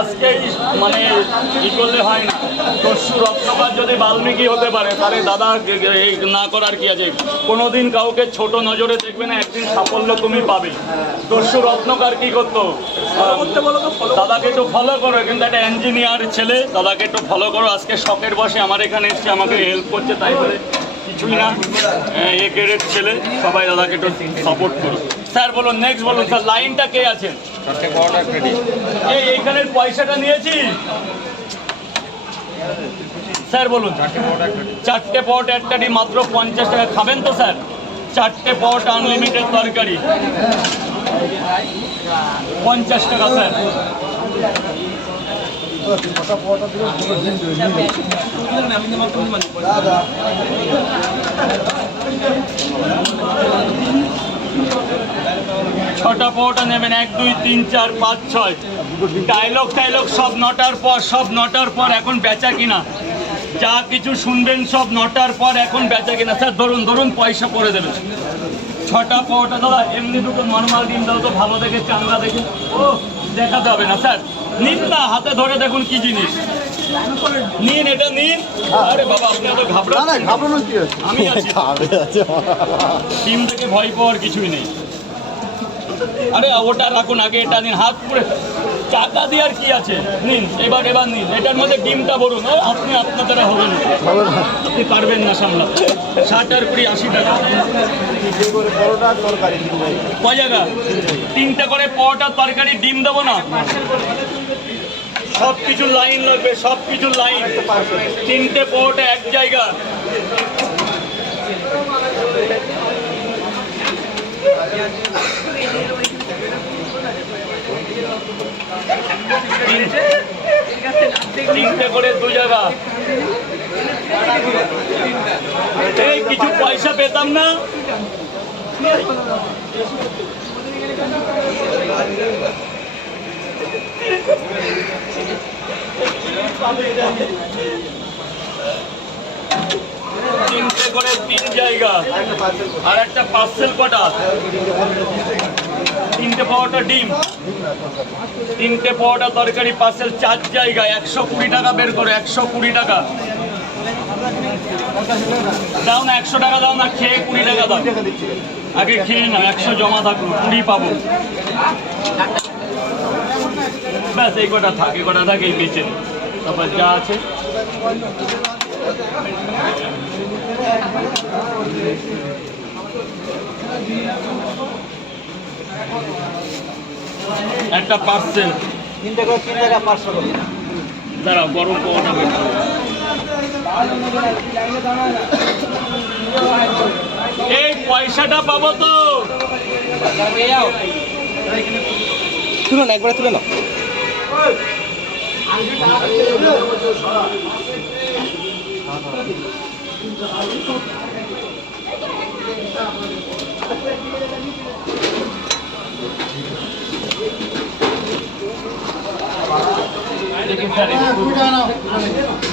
আজকেই মানে ই করলে হয় না। দস্যু রত্নপাত যদি বাল্মীকি হতে পারে তাহলে দাদা না করার কি আছে? কোনোদিন কাউকে ছোট নজরে দেখবে না একদিন সাফল্য তুমি পাবে। দস্যু রত্নকার কি করতো? দাদাকে একটু ফলো করো কিন্তু একটা ইঞ্জিনিয়ার ছেলে দাদাকে একটু ফলো করো। আজকে শখের বসে আমার এখানে এসছে আমাকে হেল্প করছে তাই বলে কিছুই না। এ গ্রেড ছেলে সবাই দাদাকে একটু সাপোর্ট করো। স্যার বলুন নেক্সট বলুন স্যার লাইনটা কে আছেন এই এইখানের পয়সাটা নিয়েছি। স্যার বলুন। চারটে পট একটাটি মাত্র পঞ্চাশ টাকা। খাবেন তো স্যার? চারটে পট আনলিমিটেড তরকারি। পঞ্চাশ টাকা স্যার। ছটা পটা নেবেন এক দুই তিন চার পাঁচ ছয়। ডায়লগ টাইলগ সব নটার পর সব নটার পর এখন বেচা কিনা। যা কিছু শুনবেন সব নটার পর এখন বেচা কিনা। স্যার ধরুন ধরুন পয়সা করে দেবেন ছটা পটা দাদা এমনি দুটো নর্মাল ডিম দাও তো ভালো দেখে চাঙ্গা দেখে। ও দেখাতে হবে না স্যার। নিন না হাতে ধরে দেখুন কি জিনিস। নিন এটা নিন। আরে বাবা আপনি এত না না কি আমি আছি। টিম থেকে ভয় পাওয়ার কিছুই নেই। আরে ওটা রাখুন আগে এটা নিন। হাত পুরে টাকা দিয়ে আর কি আছে? নিন এবার এবার নিন। এটার মধ্যে ডিমটা ও, আপনি আপনার দ্বারা হবে না। আপনি পারবেন না সামলাতে। ষাট আর কুড়ি আশি টাকা। কয় জায়গা? তিনটে করে পরোটা তরকারি ডিম দেবো না? সব কিছু লাইন লাগবে সব কিছু লাইন। তিনটে পরোটা এক জায়গা। কিছু পয়সা পেতাম না। তিনটে করে তিন জায়গা। আর একটা পার্সেল কটা। তিনটে পাওয়াটা ডিম, তিনটে পাওয়াটা তরকারি পার্সেল চার জায়গায় একশো কুড়ি টাকা বের করো, একশো কুড়ি টাকা। দাও না, একশো টাকা দাও না, খেয়ে কুড়ি টাকা দাও। আগে খেয়ে নাও, একশো জমা থাকুন কুড়ি পাবো। ব্যাস, এই কটা থাকে কটা থাকে, এই বেচে। তারপর যা আছে। একটা পার্সেল তিনটে করে তিন জায়গা পাঁচশো করে। দাঁড়াও গরম পাওয়াটা করো। এই পয়সাটা পাবো তো। তুলো না একবারে তুলে না দেখি স্যার একটু-